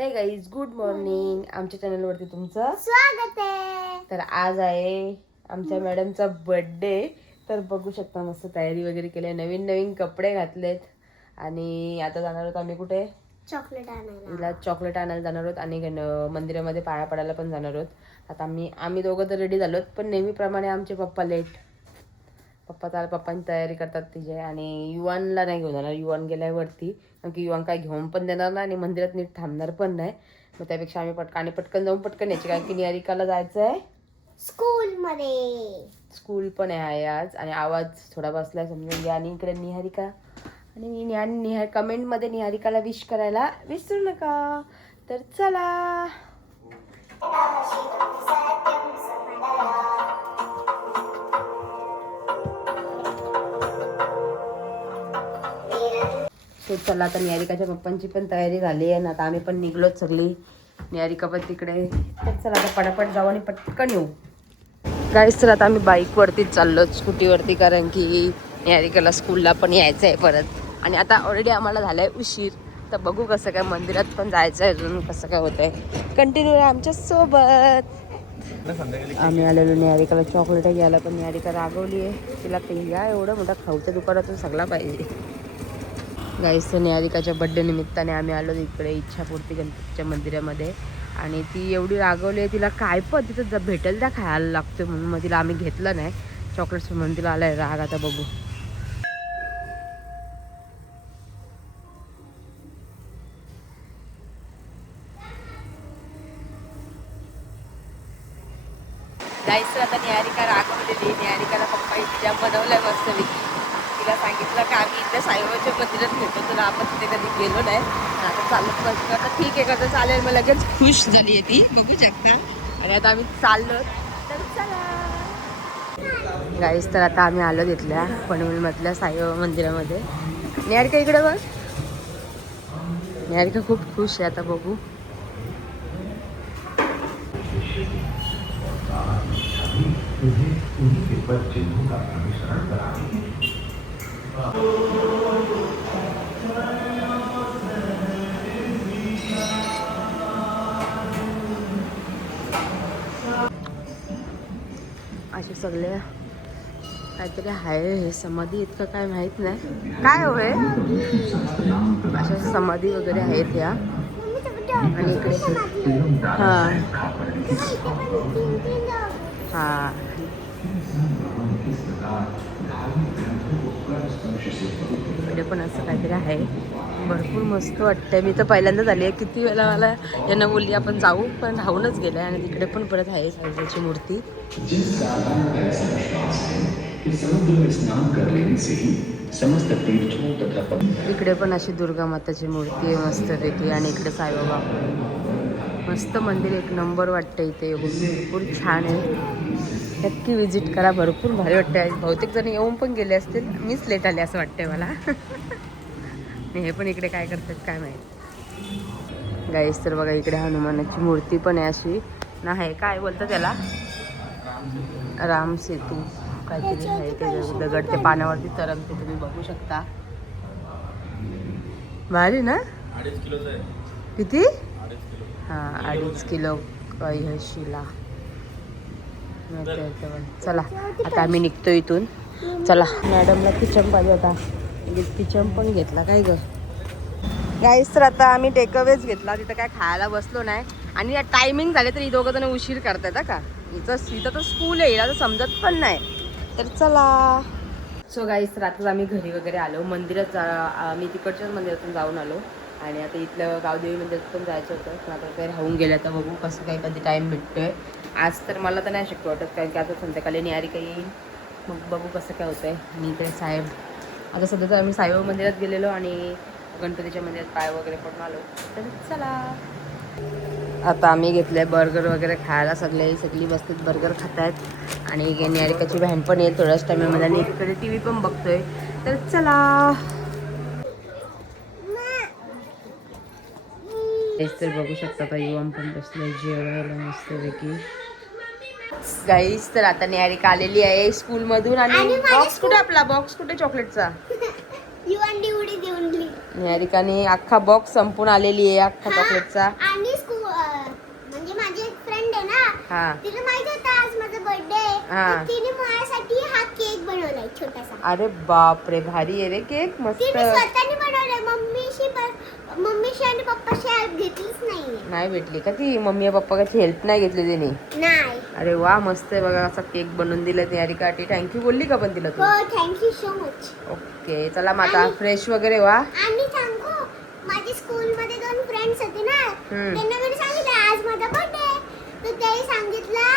हे guys, good morning. आमच्या चॅनलवरती तुमचं स्वागत आहे. तर आज आहे आमच्या मॅडमचा बर्थडे. तर बघू शकता मस्त तयारी वगैरे केली, नवीन नवीन कपडे घातलेत आणि आता जाणार आहोत आम्ही कुठे, चॉकलेट आणायला. तिला चॉकलेट आणायला जाणार आहोत आणि मंदिरामध्ये पाया पडायला पण जाणार आहोत. आता आम्ही दोघं तर रेडी झालोत, पण नेहमीप्रमाणे आमचे पप्पा लेट. पप्पांची तयारी करतात तिचे आणि युवानला नाही घेऊन जाणार. युवान गेलाय वरती, कारण की युवान काय घेऊन पण देणार नाही आणि मंदिरात नीट थांबणार पण नाही. मग त्यापेक्षा आम्ही पटकन जाऊन पटकन यायची, कारण की निहारिकाला जायचं आहे स्कूल मध्ये. स्कूल पण आहे आज. आणि आवाज थोडा बसलाय समजून घ्या. आणि इकडे निहारिका आणि कमेंटमध्ये निहारिकाला विश करायला विसरू नका. तर चला. तो चला, आता निहारिकाच्या पप्पांची पण तयारी झाली आहे ना. आता आम्ही पण निघलोच सगळी, निहारिका पण तिकडे. तर चला आता पटापट जाऊ आणि पटकन येऊ. गाईस, तर आता आम्ही बाईकवरतीच चाललो, स्कूटीवरती, कारण की निहारिकाला स्कूलला पण यायचं आहे परत. आणि आता ऑलरेडी आम्हाला झालं आहे उशीर. तर बघू कसं काय, मंदिरात पण जायचं आहे अजून, कसं काय होतं आहे. कंटिन्यू आहे आमच्यासोबत. आम्ही आलेलो निहारिकाला चॉकलेट घ्यायला, पण निहारिका रागवली आहे. तिला ते या एवढं मोठं खाऊच्या दुकानातून सगळा पाहिजे. गाईस, निहारिकाच्या बड्डे निमित्ताने आम्ही आलो इकडे इच्छापूर्ती गणपतीच्या मंदिरामध्ये. आणि ती एवढी रागवली आहे, तिला काय पण तिथं भेटेल त्या खायला लागतं म्हणून मग तिला आम्ही घेतलं नाही चॉकलेट्स, म्हणून तिला आलाय राग. आता बघू. गाईस, आता निहारिका रागवलेली. निहारिकाला पप्पाही तिच्या बनवलंय मस्तपैकी. तिला सांगितलं की आम्ही इथल्या साईबाबाच्या मंदिरात भेटतो, तर आपण तिथे कधी गेलो नाही. आता चालत बसतो. आता ठीक आहे का, चालेल. मग लगेच खुश झाली आहे ती, बघू शकता. आणि आता आम्ही चाललो. तर चला गाईस, तर आता आम्ही आलो तिथल्या पनवेलमधल्या साईबाबा मंदिरामध्ये. निहारिका इकडे बघ. निहारिका खूप खुश आहे. आता बघू. असे सगळे काहीतरी आहे. हे समाधी इतकं काय माहित नाही काय होय. अशा समाधी वगैरे आहेत ह्या. आणि इकडे हां हां इकडे पण असं काहीतरी आहे. भरपूर मस्त वाटतंय. मी तर पहिल्यांदाच आली आहे. किती वेळा मला यांना बोलली आपण जाऊ, पण राहूनच गेलं. आणि तिकडे पण परत आहे साईबाबाची मूर्ती. इकडे पण अशी दुर्गा माताची मूर्ती आहे मस्तपैकी. आणि इकडे साईबाबा. मस्त मंदिर, एक नंबर वाटतं इथे. भरपूर छान आहे. नक्की विजिट करा, भरपूर भारी वाटते. बहुतेक जण येऊन पण गेले असतील, मीच लेट आले असं वाटतंय मला. आणि हे पण इकडे काय करतात काय माहीत. गाईस, तर बघा इकडे हनुमानाची मूर्ती पण आहे अशी ना. आहे काय बोलतं त्याला, राम सेतू काहीतरी आहे. ते दगड ते पाण्यावरती तरंगते, तुम्ही बघू शकता. भारी ना. किती? हां, 2.5 किलो शिला. चला आता आम्ही निघतो इथून. चला, मॅडमला किचन पाहिजे होता, किचन पण घेतला काय ग. गाईस, तर आता आम्ही टेकअवेच घेतला. तिथं काय खायला बसलो नाही. आणि या टायमिंग झाले तर ही दोघं जण उशीर करतात का. इथं तर स्कूल आहे, हिला तर समजत पण नाही. तर चला. सो गाईस, तर आताच आम्ही घरी वगैरे आलो. मंदिरात आम्ही तिकडच्याच मंदिरातून जाऊन आलो. आणि आता इथलं गावदेवी मंदिरात पण जायचं होतं, पण आता काही राहून गेलं. तर बघू कसं काही कधी टाईम भेटतोय. आज तर मला तर नाही शक्य वाटत, कारण की आता संध्याकाळी निहारिका येईल. मग बघू कसं काय होतं आहे. आणि इकडे साहेब, आता सध्या तर आम्ही साईबाबा मंदिरात गेलेलो आणि गणपतीच्या मंदिरात पाय वगैरे पडून आलो. तर चला. आता आम्ही घेतलं आहे बर्गर वगैरे खायला. सगळी बसतात, बर्गर खात आहेत. आणि निहारिकाची बहीण पण येईल थोड्याच टायमामध्ये. आणि इकडे टी व्ही पण बघतोय. तर चला. तेच तर बघू शकता, आता युवम पण बसले जेवायला मस्तपैकी. गाईस, तर आता निहारिका आलेली आहे स्कूलमधून. आणि बॉक्स कुठे आपला, बॉक्स कुठे चॉकलेटचा. निहारिकाने अख्खा बॉक्स संपून आलेली आहे अख्खा चॉकलेटचा. आणि म्हणजे माझी एक फ्रेंड आहे ना, हा तिला माहित होतं आज माझा बर्थडे हा. तर तिने माझ्यासाठी हा केक बनवलाय छोटासा. अरे बापरे, भारी आहे रे केक, मस्त. तिने स्वतःने बनवलाय. मम्मीशी आणि पप्पाशी हेल्प घेतलीच नाहीये. नाही भेटली का ती मम्मी पप्पाची हेल्प नाही घेतली तिने? नाही. अरे वा, मस्त आहे बघा, असा केक बनवून दिला निहारिकासाठी. थँक्यू बोलली का पण तिला तू? हो, थँक्यू सो मच. ओके, चला मग आता फ्रेश वगैरे व्हा. आणि सांगू, माझी स्कूलमध्ये 2 फ्रेंड्स होते ना, त्यांना मी सांगितलं आज माझा बर्थडे. तर ते सांगितलं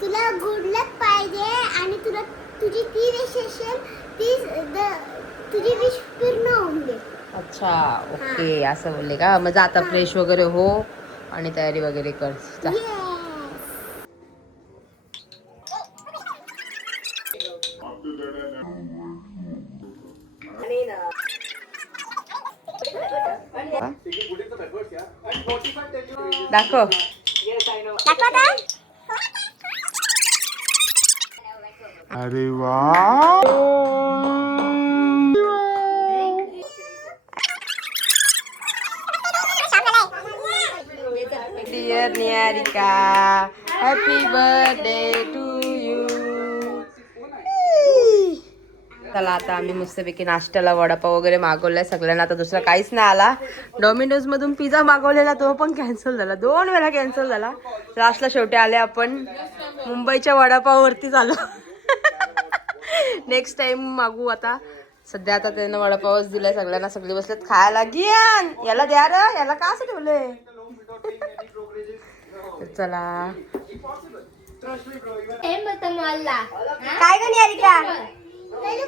तुला गुड लक पाहिजे आणि तुला तुझी ती विश असेल ती तुझी विश पूर्ण होऊन दे. अच्छा, ओके, असं बोलले का? मग जा आता फ्रेश वगैरे हो आणि तयारी वगैरे कर. जा. दाखव. अरे वा. Dear Niharika, happy birthday to you. चला आता आम्ही मस्तपैकी नाश्त्याला वडापाव वगैरे मागवलाय सगळ्यांना. आता दुसरा काहीच नाही आला. डॉमिनोज मधून पिझ्झा मागवलेला, तो पण कॅन्सल झाला. 2 वेळा कॅन्सल झाला. लास्टला शेवटी आले आपण मुंबईच्या वडापाववरतीच आलो. नेक्स्ट टाइम मागू आता. सध्या आता त्यानं वडापावच दिलाय सगळ्यांना. सगळे बसलेत खायला. घियान याला द्या रे, याला का असं ठेवलंय? चला काय गं निहारिका? घरी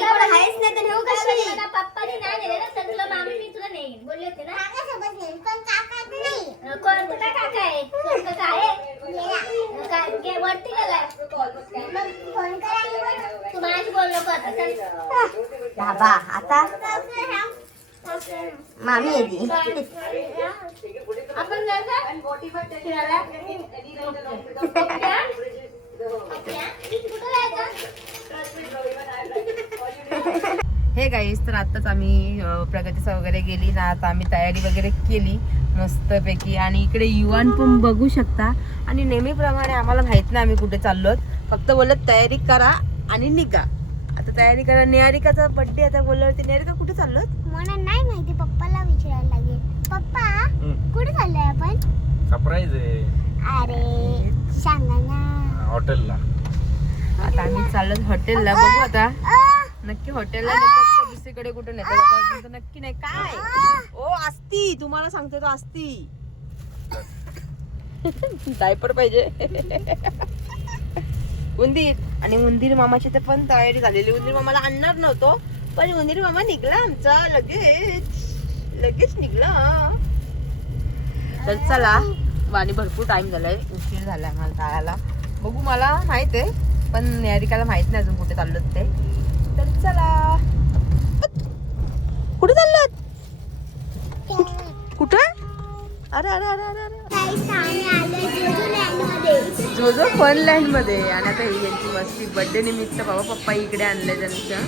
कोण आहेच नाही तर नेऊ कशी? पप्पानी नाही दिले ना, तर तुला मामी मी तुला नाही बोलले होते ना. काकासोबत नेईल, पण काका नाही. कोण तुला काका आहे? काका आहे? काय वरती गेलाय? फोन करा. तू माझी बोल नको आता. चल बाबा, आता मामी येते. आपण जायचं हे गाईस, तर आत्ताच आम्ही प्रगतीचा वगैरे गेली ना. आता आम्ही तयारी वगैरे केली मस्तपैकी. आणि इकडे युवान पण बघू शकता. आणि नेहमीप्रमाणे आम्हाला माहित नाही आम्ही कुठे चाललोत. फक्त बोलत तयारी करा आणि निघा. आता तयारी करा. निहारिकाचा बर्थडे आता बोलल्यावरती निहारिका कुठे चाललोत? मला नाही माहिती, पप्पाला विचारायला लागेल. पप्पा कुठे चाललोय आपण? सरप्राईज आहे. अरे सांगा ना. हॉटेलला. आता आम्ही चाललो हॉटेलला. बघू आता नक्की हॉटेलला नेतात का दुसरीकडे कुठे नेतात आता नक्की नाही. काय ओ आस्ती, तुम्हाला सांगते तो आस्ती. डायपर पाहिजे. उंदीर आणि उंदीर मामाची तर पण तयारी झालेली. उंदीर मामाला आणणार नव्हतो, पण उंदीर मामा निघला आमचा लगेच निघला. तर चला, आणि भरपूर टाइम झालाय, उशीर झालाय मला जायला. बघू, मला माहित आहे पण निहारिकाला माहित नाही अजून कुठे चाललो ते. तर चला. कुठे चाललात? कुठे? अरे अरे अरे अरे अरे, जोजो फन लँड मध्ये. आणि आता ही यांची मस्ती बर्थडे निमित्त बाबा पप्पा इकडे आणले त्यांच्या.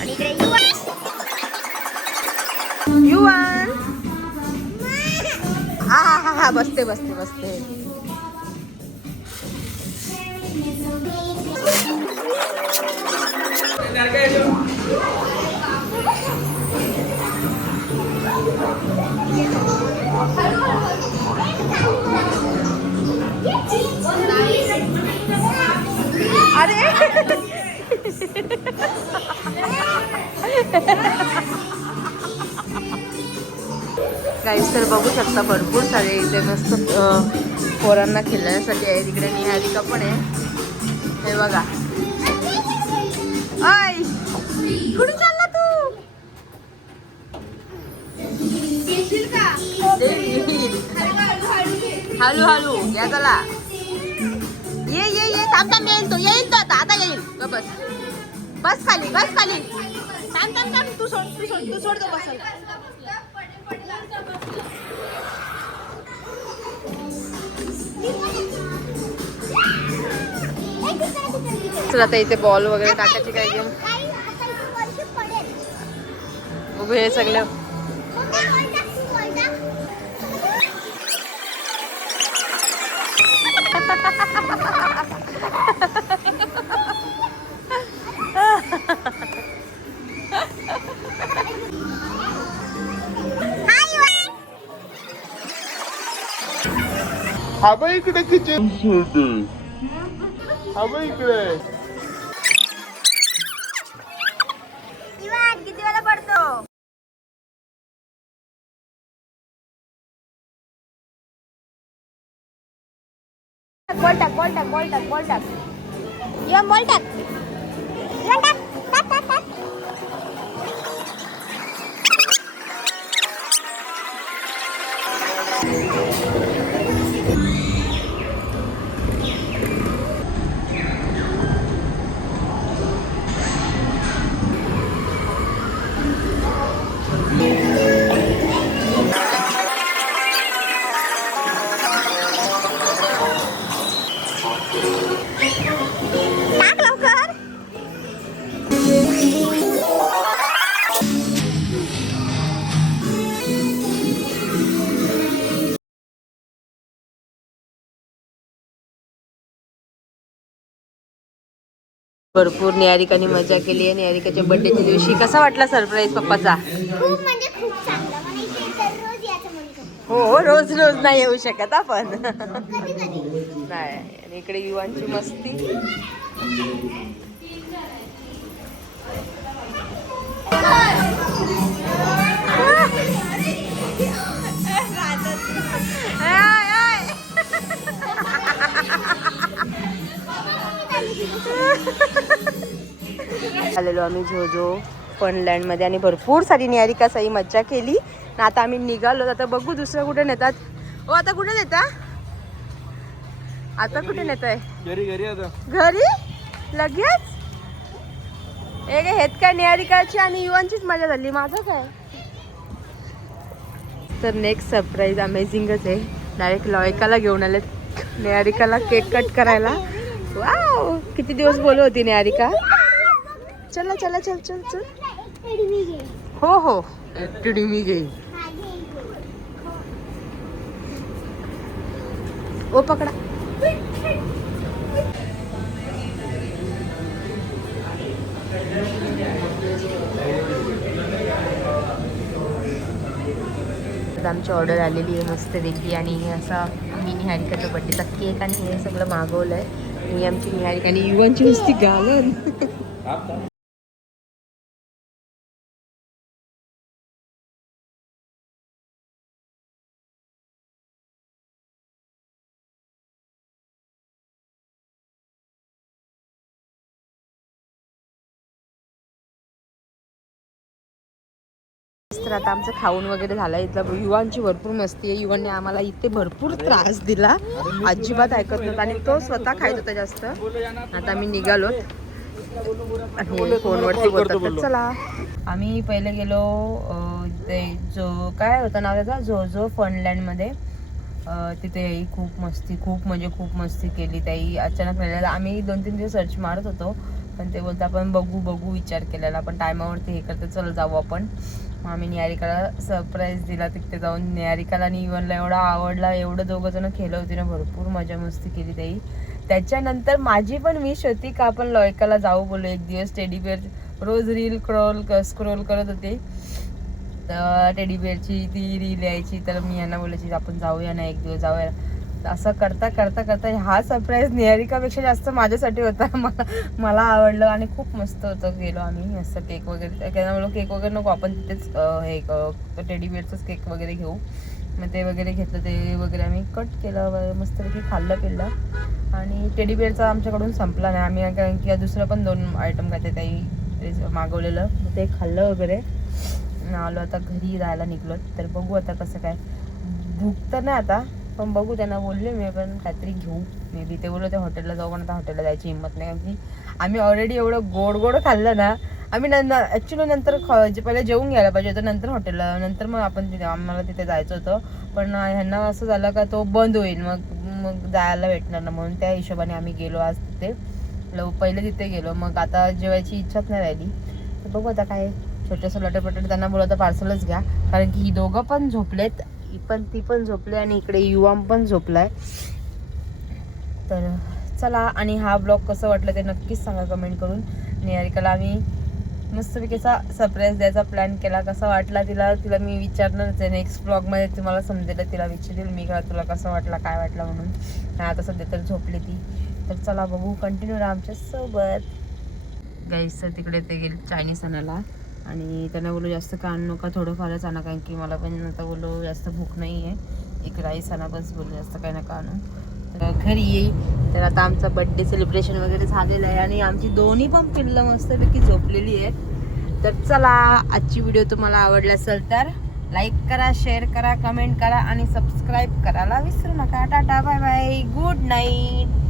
आणि इकडे युवान. हा हा हा हा, बसते बसते बसते. अरे गाईस, तर बघू शकता भरपूर सारे इथे मस्त पोरांना खेळण्यासाठी आहे. तिकडे निहारिका पण आहे. हे बघा. ऐ, कुठे चालला तू? हळू हळू या. चला, ये ये ये. थांब थांब, येईल तो, येईल तो आता. आता येईल. बस बस खाली, बस खाली. थांब थांब थांब. तू सोड, तू सोड, तू सोड तो बसल. चला, आता इथे बॉल वगैरे टाकायची काय गेम. बघू हे सगळं. हवा इकडे किचन हवा इकडे. किती वेळा पडतो? बॉल टाक बॉल टाक बॉल टाक बॉल टाक इवन बॉल टाक इवन टाक टाक टाक टाक. टाक लवकर. भरपूर निहारिकाने मजा केली आहे. निहारिकाच्या बर्थडेच्या दिवशी कसा वाटला सरप्राईज पप्पाचा? खूप म्हणजे खूप चांगलं. मला इथे दररोज यायचं मन करतं. हो रोज रोज नाही येऊ शकत आपण. कधी कधी. नाही. आणि इकडे युवांची मस्ती. आलेलो आम्ही झोझो फनलँड मध्ये आणि भरपूर सारी निहारिका सही मज्जा केली. आता आम्ही निघालो. आता बघू दुसरं कुठे नेतात. हो आता कुठे नेता? आता कुठे नेताय? घरी घरी आता घरी लगेच? एक हेत काय निहारिकाची आणि युवांचीच मजा झाली. माझं काय? तर नेक्स्ट सरप्राईज अमेझिंगच आहे. डायरेक्ट लॉयकाला घेऊन आले निहारिकाला केक कट करायला. वाव किती दिवस बोलत होती निहारिका. चला चला चल चल चल. हो हो टिडी मी घेईन. ओ पकडा. आमची ऑर्डर आलेली आहे मस्तपैकी. आणि असा मी निहारिकाचा बड्डेचा केक आणि हे सगळं मागवलं आहे. ही आमची निहारिका आणि युवांची नुसती गालन. तर आता आमचं खाऊन वगैरे झालं. इथलं युवांची भरपूर मस्ती आहे. युवांनी आम्हाला इथे भरपूर त्रास दिला. अजिबात ऐकत नव्हता आणि तो स्वतः खायत होता जास्त. आता आम्ही निघालो आणि फोनवरती बोलतात. चला आम्ही पहिले गेलो ते जो काय होतं नाव त्याचा झोझो फनलँडमध्ये. तिथे खूप मस्ती केली. त्याही अचानक राहिलेला. आम्ही 2-3 दिवस सर्च मारत होतो पण ते बोलतं आपण बघू विचार केलेला. पण टायमावरती हे करते चल जाऊ आपण. मग आम्ही निहारिकाला सरप्राईज दिला. तिथे जाऊन निहारिकाला आणि इव्हनला एवढा आवडला. एवढं दोघं जण खेळलं होती ना. भरपूर मजा मस्ती केली त्याही. त्याच्यानंतर माझी पण विश होती का आपण लॉयकाला जाऊ बोलू एक दिवस. टेडी बिअर रोज रील स्क्रोल करत होते. तर टेडी बिअरची ती रील यायची. तर मी यांना बोलायची आपण जाऊया ना एक दिवस जाऊया. असं करता हा सरप्राईज निहारिकापेक्षा जास्त माझ्यासाठी होता. मला आवडलं आणि खूप मस्त होतं. गेलो आम्ही असं केक वगैरे. त्यांना केक वगैरे नको आपण तिथेच हे टेडी बिअरचंच केक वगैरे घेऊ. मग ते वगैरे घेतलं. ते वगैरे आम्ही कट केलं. मस्तपैकी खाल्लं पिल्लं. आणि टेडी बिअरचा आमच्याकडून संपला नाही. आम्ही कारण की दुसरं पण 2 आयटम काय ते मागवलेलं. ते खाल्लं वगैरे आलो. आता घरी जायला निघलो. तर बघू आता कसं काय. भूक तर नाही आता पण बघू. त्यांना बोलले मी पण काहीतरी घेऊ. मी तिथे बोललो त्या हॉटेलला जाऊ. पण आता हॉटेलला जायची हिंमत नाही. कारण की आम्ही ऑलरेडी एवढं गोड खाल्लं ना. आम्ही ॲक्च्युली नंतर पहिले जेवून घ्यायला पाहिजे होतं. नंतर हॉटेलला नंतर मग आपण आम्हाला तिथे जायचं होतं. पण ह्यांना असं झालं का तो बंद होईल मग जायला भेटणार ना. म्हणून त्या हिशोबाने आम्ही गेलो आज तिथे. पहिले तिथे गेलो. मग आता जेवायची इच्छाच नाही राहिली. तर बघू आता काय छोटेसं लटेपटे त्यांना बोलवता पार्सलच घ्या, कारण की ही दोघं पण झोपलेत, ती पण झोपले आणि इकडे युवाम पण झोपलाय. तर चला, आणि हा ब्लॉग कसं वाटलं ते नक्कीच सांगा कमेंट करून. निहारिकाला आम्ही मस्तपैकीचा सरप्राईज द्यायचा प्लॅन केला. कसा वाटला तिला मी विचारणारच आहे, नेक्स्ट ब्लॉगमध्ये तुम्हाला समजेल, तिला विचारेल मी का तुला कसं वाटला काय वाटला म्हणून. आता सध्या तर झोपली ती. तर चला बघू, कंटिन्यू राहा आमच्या सोबत. गाईस तर तिकडे ते गेले चायनीज आणायला आणि त्यांना बोलू जास्त का आणू नका, थोडंफारच आणा, कारण की मला पण आता बोलू जास्त भूक नाही आहे. एक राईस आणा बस, बोलू जास्त काही नका आणू. तर घरी येईल तर आता आमचा बड्डे सेलिब्रेशन वगैरे झालेलं आहे आणि आमची दोन्ही पण पिल्लं मस्तपैकी झोपलेली आहेत. तर चला, आजची व्हिडिओ तुम्हाला आवडली असेल तर लाईक करा, शेअर करा, कमेंट करा आणि सबस्क्राईब करायला विसरू नका. Tata, bye bye, good night.